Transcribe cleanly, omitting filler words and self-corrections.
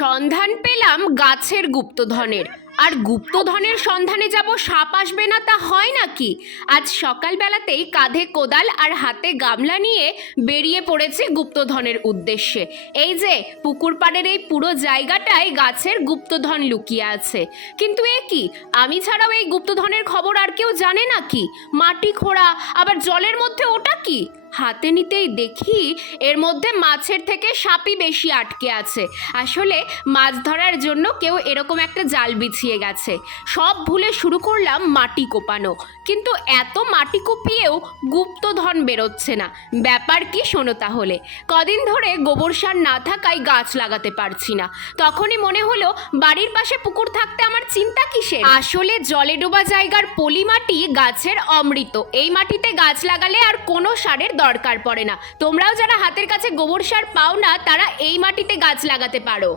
সন্ধান পেলাম গাছের গুপ্তধনের। আর গুপ্তধনের সন্ধানে যাব সাপ আসবে না তা হয় নাকি? আজ সকালবেলাতেই কাঁধে কোদাল আর হাতে গামলা নিয়ে বেরিয়ে পড়েছে গুপ্তধনের উদ্দেশ্যে। এই যে পুকুর পাড়ের এই পুরো জায়গাটায় গাছের গুপ্তধন লুকিয়ে আছে। কিন্তু এ কি, আমি ছাড়াও এই গুপ্তধনের খবর আর কেউ জানে নাকি? মাটি খোঁড়া, আবার জলের মধ্যে ওটা কি? হাতে নিতেই দেখি এর মধ্যে মাছের থেকে সাপই বেশি আটকে আছে। আসলে মাছ ধরার জন্য কেউ এরকম একটা জাল বিছিয়ে গেছে। সব ভুলে শুরু করলাম মাটি কোপানো, কিন্তু এত মাটি কুপিয়েও গুপ্তধন বেরোচ্ছে না। ব্যাপার কি শোনো তাহলে। কদিন ধরে গোবর সার না থাকায় গাছ লাগাতে পারছি না। তখনই মনে হলো বাড়ির পাশে পুকুর থাকতে আমার চিন্তা কিসের? আসলে জলে ডোবা জায়গার পলি মাটি গাছের অমৃত। এই মাটিতে গাছ লাগালে আর কোনো সারের দরকার পড়ে না। তোমরাও যারা হাতের কাছে গোবর সার পাও না, তারা এই মাটিতে গাছ লাগাতে পারো।